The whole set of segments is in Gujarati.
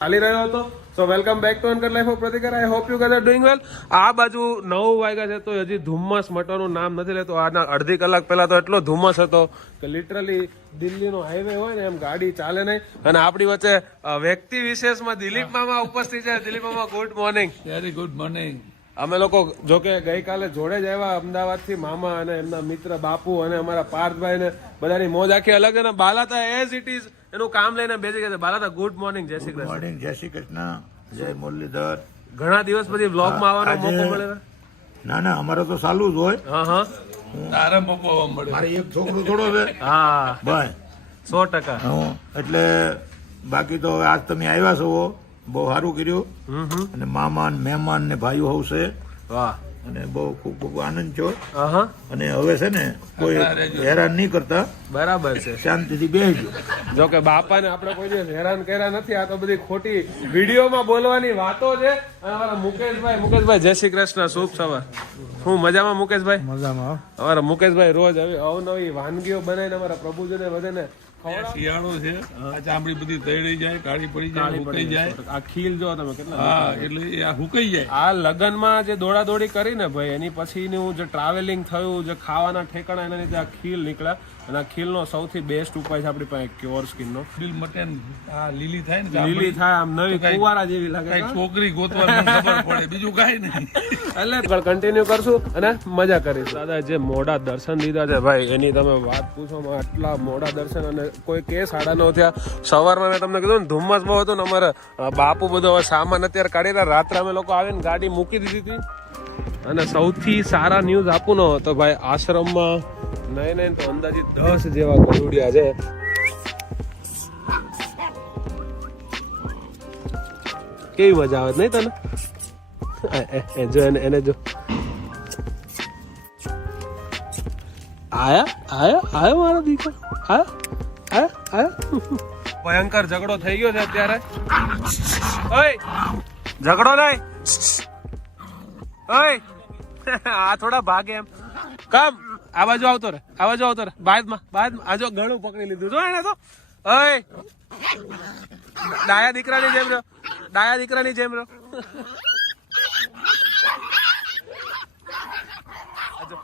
ચાલી રહ્યો હતો. So welcome back to અનકર life of Pratikar I hope you guys are doing well આ બાજુ નવ વાગ્યા છે તો હજી ધુમ્મસ મટવાનું નામ નથી લેતો. આના અડધી કલાક પહેલા તો એટલો ધુમ્મસ હતો કે લિટરલી દિલ્હીનો હાઈવે હોય ને એમ ગાડી ચાલે નહીં. અને આપણી વચ્ચે વ્યક્તિ વિશેષમાં દિલીપ મામા ઉપસ્થિત છે. દિલીપ મામા good morning very good morning અમે લોકો જો કે ગઈકાલે જોડે જ આવ્યા અમદાવાદથી મામા અને એમના મિત્ર બાપુ અને અમારા પાર્થભાઈ ને બધાની મોજ આખી અલગ અને બાલાતા એઝ ઇટ ઇઝ એનું કામ લઈને બેસી ગયા છે. બાલાતા ગુડ મોર્નિંગ જય શ્રી કૃષ્ણ. મોર્નિંગ જય શ્રી કૃષ્ણ. જય મુરલીધર. ઘણા દિવસ પછી વ્લોગમાં આવવાનો મોકો મળે ના ના અમારે તો ચાલુ જ હોય. હા હા. તારે મોકો મળે મારે એક છોકરો થોડો છે. હા. ભાઈ. સો ટકા. એટલે બાકી તો આજ તમે આવ્યા છો. બહુ સારું કર્યું. અને મામા ને મહેમાન ને ભાઈઓ હવશે વાહ. અને બહુ ખૂબ ખૂબ આનંદ છો અને હવે છે ને કોઈ હેરાન નહીં કરતા. બરાબર છે. શાંતિથી બેસજો જો કે બાપાને આપણે કોઈ દિવસ હેરાન કર્યા નથી. આ તો બધી ખોટી વિડીયોમાં બોલવાની વાતો છે. અને અમારા મુકેશભાઈ મુકેશભાઈ જય શ્રી કૃષ્ણ. શુભ સવાર. હું મજામાં મુકેશભાઈ? મજામાં. અમારા મુકેશભાઈ રોજ હવે અવનવી વાનગીઓ બનાવીને અમારા પ્રભુજને બધાને શિયાળો છે. આ ચામડી બધી તળી જાય કાળી પડી જાય હુકાઈ જાય. આ ખીલ જો તમે કેટલા હા એટલે આ હુકાઈ જાય. આ લગનમાં જે દોડા દોડી કરી ને ભાઈ એની પછીનું જે ટ્રાવેલિંગ થયું જે ખાવાના ઠેકાણા એના લીધે આ ખીલ નીકળ્યા. અને આ ખીલનો સૌથી બેસ્ટ ઉપાય છે આપણી પાસે ક્યોર સ્કિનનો દિલ મટે ને આ લીલી થાય ને લીલી થાય આમ નવી કુવારા જેવી લાગે છોકરી ગોતવા ખબર પડે બીજું કાંઈ નહીં. એટલે કન્ટિન્યુ કરશું અને મજા કરીશું. દાદા જે મોડા દર્શન દીધા છે ભાઈ એની તમે વાત પૂછો આટલા મોડા દર્શન અને કોઈ કે સાડા નવ થયા. સવારના તમને કીધું ને, ધુમ્મસમાં હતું ને અમારે બાપુ બધો સામાન અત્યારે કાઢી રાત્રે અમે લોકો આવીને ગાડી મૂકી દીધી હતી. અને સૌથી સારા ન્યૂઝ આપું ન તો ભાઈ, આશ્રમમાં નહીં નહીં, તો અંદાજિત દસ જેવા ગરુડિયા છે. કેવી મજા આવે, નહીં તને? જો, એને એને જો. આયા? આયા? આયો મારો દીકરો? આયા? ભયંકર ઝઘડો થઈ ગયો છે અત્યારે. ઓય! ઝઘડો નહીં. ઓય! આ થોડા ભાગે એમ. કમ! આ બાજુ આવતો રે આ બાજુ આવતો રે. બાદમાં બાદમાં. આજો ગળું પકડી લીધું. જો એને તો. ઓય! ડાયા દીકરાની જેમ રહ્યો. ડાયા દીકરાની જેમ રહ્યો.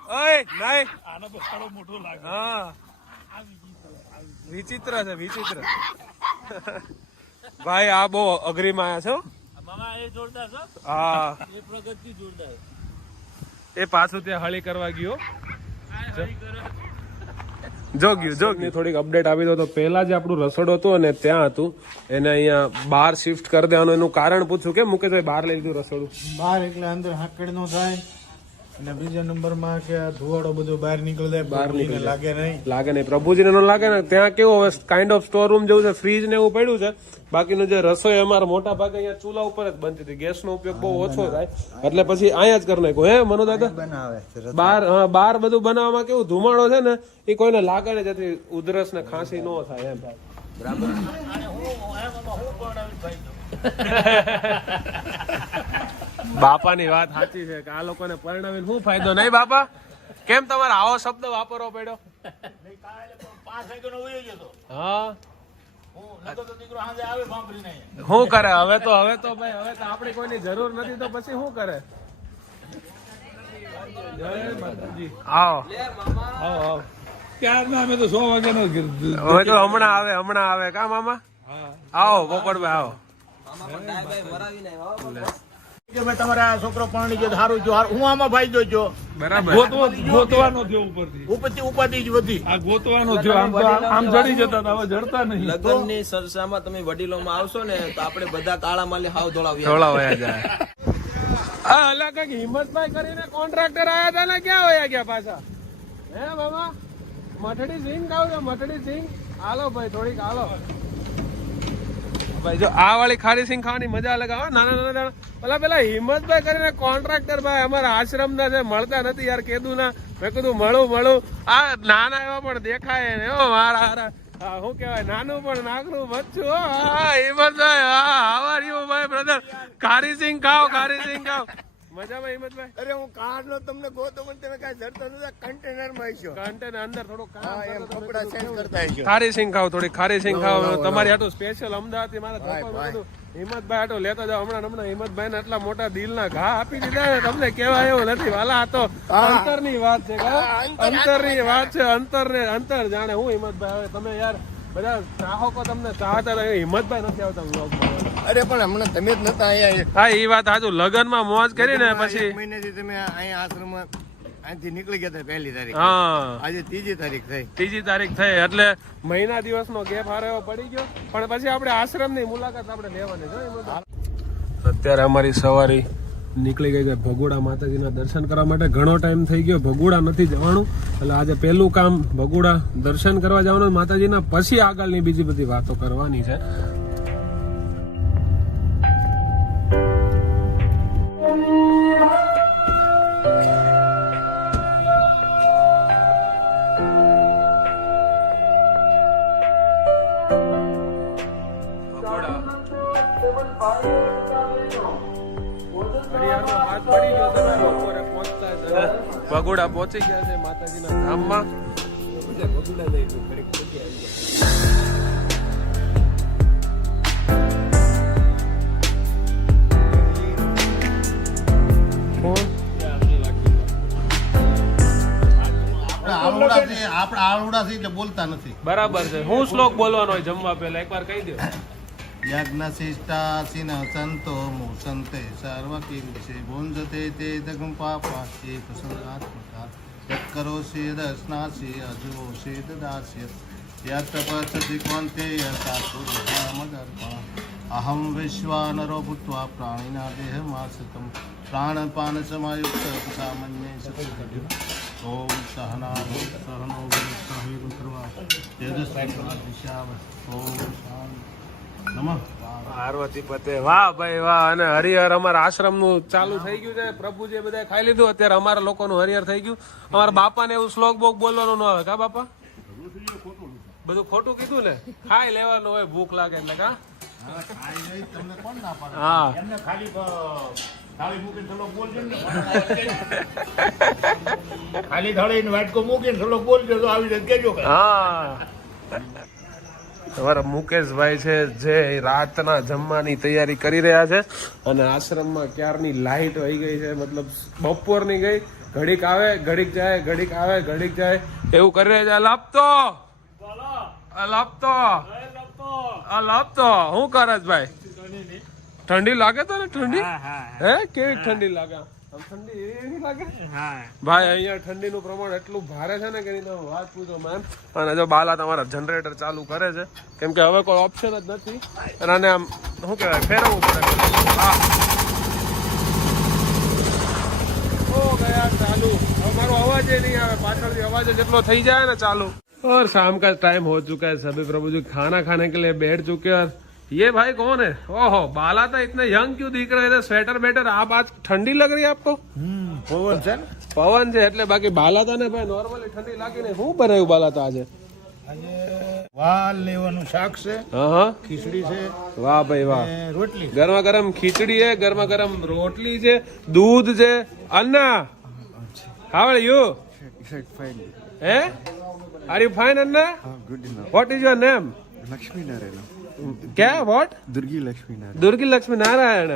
ઓય! નહીં. આનો બખાડો મોટો લાગે હા. વિચિત્ર છે વિચિત્ર. ભાઈ આ બહુ અઘરી માયા છે હો. હા. એ પાછું ત્યાં હળી કરવા ગયો. જો ગયું જો ગયું. થોડીક અપડેટ આપી દો તો પહેલા જે આપણું રસોડું હતું અને ત્યાં હતું એને અહીંયા બહાર શિફ્ટ કરી દેવાનું. એનું કારણ પૂછું કે મુકેશભાઈ બહાર લઈ લીધું રસોડું? બહાર એટલે અંદર હાકડ નો થાય. અને બીજા નંબરમાં કે આ ધુવાડો બધો બહાર નીકળી જાય બહાર નીકળે લાગે નહીં. લાગે નહીં. પ્રભુજીને નો લાગે ને. ત્યાં કેવું હવે કાઇન્ડ ઓફ સ્ટોર રૂમ જેવું છે ફ્રીજ ને એવું પડ્યું છે. બાકીનું જે રસોઈ અમારા મોટા ભાગે અહીંયા ચૂલા ઉપર જ બનતી હતી. ગેસનો ઉપયોગ બહુ ઓછો થાય. એટલે પછી અહીંયા જ કરી નાખ્યું. હે મનો દાદા? બનાવે બાર હા બાર બધું બનાવવામાં કેવું ધુમાડો છે ને એ કોઈને લાગે ને જેથી ઉધરસ ને ખાંસી ન થાય એમ. બાપાની વાત સાચી છે કે આ લોકોને પરણાવીને શું ફાયદો? નહીં બાપા? કેમ તમારે આવો શબ્દ વાપરવો પડ્યો? હા? શું કરે? હવે તો હવે તો ભાઈ હવે તો આપણે કોઈની જરૂર નથી તો પછી શું કરે? આવો. આવો આવો. ત્યારના અમે તો સો વાગ્યાનો જ હવે તો હમણાં આવે હમણાં આવે. કા મામા? આવો પોપટભાઈ આવો. કે મેં તમારા છોકરો પરણી ગયો તો સારું જો હું આમાં ફાયદો જો બરાબર. ગોતવો ગોતવાનો થયો ઉપરથી. ઉપરથી ઉપાધિ જ વધી. આ ગોતવાનો થયો. આમ તો આમ જડી જતા હતા, હવે જડતા નહીં. લગ્નની સરસામાં તમે વડીલોમાં આવશો ને તો આપણે બધા કાળા માલે હાવ ધોળાવ્યા થોડા વયા જાય. આ અલા કંઈક હિંમતભાઈ કરીને કોન્ટ્રાક્ટર આયા હતા ને ક્યાં વયા ગયા પાછા? હે બાબા? મઠડી સિંગ ગાવ છો મઠડી સિંગ? હાલો ભાઈ થોડીક હાલો. ભાઈ, જો આ વાળી ખારી સિંગ ખાવાની મજા અલગ આવે. નાના નાના પેલા પેલા હિંમતભાઈ કરીને કોન્ટ્રાક્ટર ભાઈ, અમારા આશ્રમ ના છે મળતા નથી યાર કેદું ના મેં કીધું, મળું મળું. આ નાના એવા પણ દેખાય ને મારા હારા શું કેવાય નાનું પણ નાગરું બચ્ચું હિંમતભાઈ, હા હાવર યુ ભાઈ બ્રધર ખારી સિંગ ખાઓ, ખારી સિંગ ખાઓ. મજામાં હિંમતભાઈ? અરે હું કાર નો તમને ગોતો પણ તમે કઈ જડતો નથી કન્ટેનરમાં આવીશો. કન્ટેનર અંદર થોડું કામ એમ કપડા ચેન્જ કરતા આવીશો. ખારી સિંગ ખાવ થોડી ખારી સિંગ ખાવ. તમારી આટલું સ્પેશિયલ અમદાવાદથી મારા બધું હિંમતભાઈ આટો લેતા જાઓ. હમણાં હમણાં હિંમતભાઈ ને આટલા મોટા દિલના ઘા આપી દીધા ને તમને કેવાય એવું નથી. વાલા આ તો અંતરની વાત છે અંતરની વાત છે. અંતર ને અંતર જાણે હું હિંમતભાઈ. હવે તમે યાર બધા ચાહકો તમને ચાહતા હિંમતભાઈ નથી આવતા અરે પણ હમણાં તમે જ નતા અહીંયા. હા એ વાત સાચું. લગનમાં મોજ કરીને પછી એક મહિનાથી તમે અહીંયા આશ્રમમાં અહીંથી નીકળી ગયા હતા પહેલી તારીખ. હા. આજે ત્રીજી તારીખ થઈ. ત્રીજી તારીખ થઈ એટલે મહિના દિવસનો ગેપ હારેવો પડી ગયો. પણ પછી આપણે આશ્રમની મુલાકાત આપણે લેવાની છે અત્યારે અમારી સવારી નીકળી ગઈ કે ભગુડા માતાજીના દર્શન કરવા માટે. ઘણો ટાઈમ થઈ ગયો ભગુડા નથી જવાનું. એટલે આજે પહેલું કામ ભગુડા દર્શન કરવા જવાનું માતાજીના પછી આગળની બીજી બધી વાતો કરવાની છે. પહોંચી ગયા છે માતાજીના ધામમાં? આપણા આવડાથી એટલે બોલતા નથી. બરાબર છે. હું શ્લોક બોલવાનો હોય જમવા પહેલા. એકવાર કહી દો. યજ્ઞશિષ્ટાસીન સંતો મુસંતે સર્વ કિંચે ભુંજતે તે દગમ પાપા તે પ્રસંગાત્મકા યત્કરોષિ દર્શનાસી અજોષિ દદાસ્ય. યત પચતિ કોન્તે યતાપુરમદર્પણ અહમ વિશ્વાનરો ભૂત્વા પ્રાણીના દેહમાસતમ. પ્રાણપાન સમાયુક્ત સામાન્ય સત્ય ઓમ સહના સહનો સહયોગ કરવા તેજસ્વી ઓમ શાંતિ. પાર્વતી પતે. વાહ ભાઈ વાહ. અને હરિહર અમારા આશ્રમનું ચાલુ થઈ ગયું છે. પ્રભુજી બધા ખાઈ લીધું. અત્યારે અમારા લોકોનું હરિહર થઈ ગયું. અમારા બાપાને એવું શ્લોક બોક બોલવાનું ન આવે. કા બાપા? બધું ખોટું કીધું ને? ખાઈ લેવાનું હોય ભૂખ લાગે એટલે કા? ના હા. ખાલી થાળી મૂકીને થોડોક બોલજો ખાલી થાળી વાટકો મૂકીને બોલજો તો આવી રીતે કેજો હા. તમારા મુકેશભાઈ છે જે રાતના જમવાની તૈયારી કરી રહ્યા છે અને આશ્રમમાં ક્યારની લાઇટ વહી ગઈ છે મતલબ બપોરની ગઈ ઘડીક આવે ઘડીક જાય ઘડીક આવે ઘડીક જાય. એવું કરી રહ્યા છે? લાપતો! લાપતો! લાપતો! હું કરે ભાઈ ઠંડી લાગે તો ને ઠંડી હે? કેવી ઠંડી લાગે? ભાઈ અહીંયા ઠંડીનું પ્રમાણ એટલું ભારે છે ને કે તમે વાત પૂછો મેમ અને જો બાલા તમારા જનરેટર ચાલુ કરે છે. કેમ કે હવે કોઈ ઓપ્શન જ નથી. અને આમ શું કેવાય ફેરવવું પડે હા. ઓ ગયા ચાલુ. હવે મારો અવાજ એ નહીં આવે. પાછળથી અવાજ જેટલો થઈ જાય ને ચાલુ. और शाम का टाइम हो चुका है सभी प्रभु जी खाना खाने के लिए बैठ चुके हैं ये भाई कौन है ओहो बाला तो इतने यंग क्यों दिख रहे थे स्वेटर बेटर आप आज ठंडी लग रही है आपको પવન છે ને પવન છે એટલે બાકી બાલા તો ને ભાઈ નોર્મલી ઠંડી લાગી ને શું બનાવ્યું બાલા તો આજે આજે વાલ લેવાનું શાક છે હા હા ખીચડી છે વાહ ભાઈ વાહ અને રોટલી ગરમા ગરમ ખીચડી છે ગરમા ગરમ રોટલી છે દૂધ છે anna how are you hey are you fine anna what is your name Lakshmi Narayan क्या वॉट दुर्गी लक्ष्मी नारायण। दुर्गी लक्ष्मी नारायण।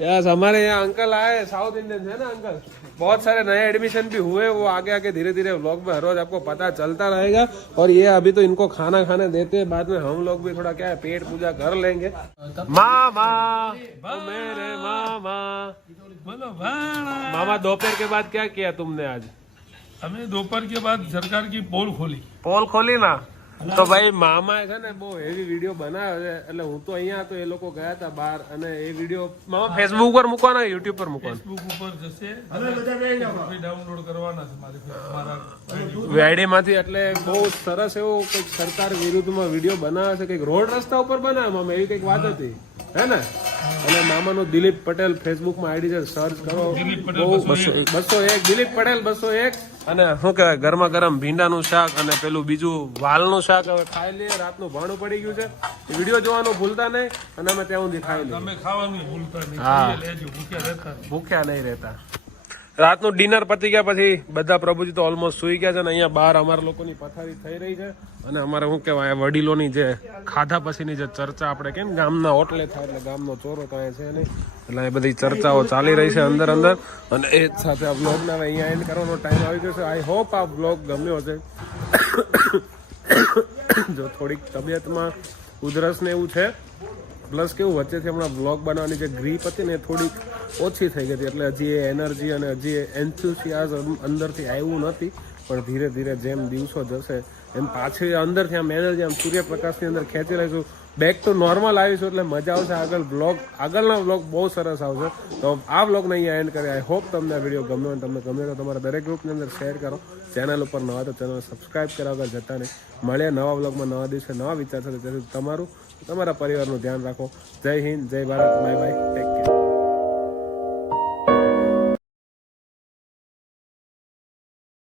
यस हमारे यहाँ अंकल आए साउथ इंडियन है ना अंकल? बहुत सारे नए एडमिशन भी हुए वो आगे आगे धीरे धीरे व्लॉग में हर रोज आपको पता चलता रहेगा। और ये अभी तो इनको खाना खाने देते हैं बाद में हम लोग भी थोड़ा क्या है पेट पूजा कर लेंगे। मामा मेरे मामा। बोलो मामा दोपहर के बाद क्या किया तुमने आज? हमें दोपहर के बाद सरकार की पोल खोली। पोल खोली ना? તો ભાઈ મામા છે ને બહુ હેવી વીડિયો બનાવ્યો છે. એટલે હું તો અહીંયા તો એ લોકો ગયા હતા બહાર અને એ વીડિયો મામા ફેસબુક પર મૂકવાનો યુટ્યુબ પર મૂકવાનો? ફેસબુક ઉપર જશે. ડાઉનલોડ કરવાના છે મારી મારા વેડી એટલે બહુ સરસ એવો કંઈક સરકાર વિરુદ્ધમાં વીડિયો બનાવે છે કંઈક રોડ રસ્તા ઉપર બનાવે મામા એવી કંઈક વાત હતી. હે ને? અને મામાનો દિલીપ પટેલ ફેસબુકમાં આઈડી છે સર્ચ કરો. બહુ બસો એક. બસો એક દિલીપ પટેલ બસો એક. અને શું કહેવાય ગરમા ગરમ ભીંડાનું શાક અને પેલું બીજું વાલનું શાક હવે ખાઈ લઈએ. રાતનું ભાણું પડી ગયું છે. વીડિયો જોવાનું ભૂલતા નહીં અને અમે ત્યાં સુધી ખાઈ લઈએ. તમે ખાવાનું ભૂલતા નહીં. હા. ભૂખ્યા નહીં રહેતા. રાતનું ડિનર પતી ગયા પછી બધા પ્રભુજી તો ઓલમોસ્ટ સુઈ ગયા છે અને અહીંયા બહાર અમારા લોકોની પથારી થઈ રહી છે. અને અમારે શું કહેવાય વડીલોની જે ખાધા પછીની જે ચર્ચા આપણે કેમ ગામના ઓટલે થાય એટલે ગામનો ચોરો કાંઈ છે નહીં. એટલે એ બધી ચર્ચાઓ ચાલી રહી છે અંદર અંદર. અને એ જ સાથે આ બ્લોગને અહીંયા એન્ડ કરવાનો ટાઈમ આવી ગયો છે. આઈ હોપ આ બ્લોગ ગમ્યો હશે જો થોડીક તબિયતમાં ઉધરસ ને એવું છે. પ્લસ કેવું, વચ્ચેથી હમણાં બ્લોગ બનાવવાની જે ગ્રીપ હતી ને એ થોડીક ઓછી થઈ ગઈ હતી. એટલે હજી એ એનર્જી અને હજી એ એન્થુસિયાઝ અંદરથી આવ્યું નથી, પણ ધીરે ધીરે જેમ દિવસો જશે, એમ પાછી અંદરથી આમ એનર્જી આમ સૂર્યપ્રકાશની અંદર ખેંચી લઈશું. બેક ટુ નોર્મલ આવીશું એટલે મજા આવશે. આગળ બ્લોગ આગળના બ્લોગ બહુ સરસ આવશે. તો આ બ્લોગને અહીંયા એન્ડ કરી આઈ હોપ તમને આ વીડિયો ગમ્યો અને તમને ગમ્યો તો તમારા દરેક ગ્રુપની અંદર શેર કરો. ચેનલ ઉપર નવા તો ચેનલ સબસ્ક્રાઇબ કર્યા જતા નહીં. મળ્યા નવા બ્લોગમાં નવા દિવસે નવા વિચાર સાથે. તમારું તમારા પરિવારનું ધ્યાન રાખો. જય હિન્દ જય Bharat bye bye. Take care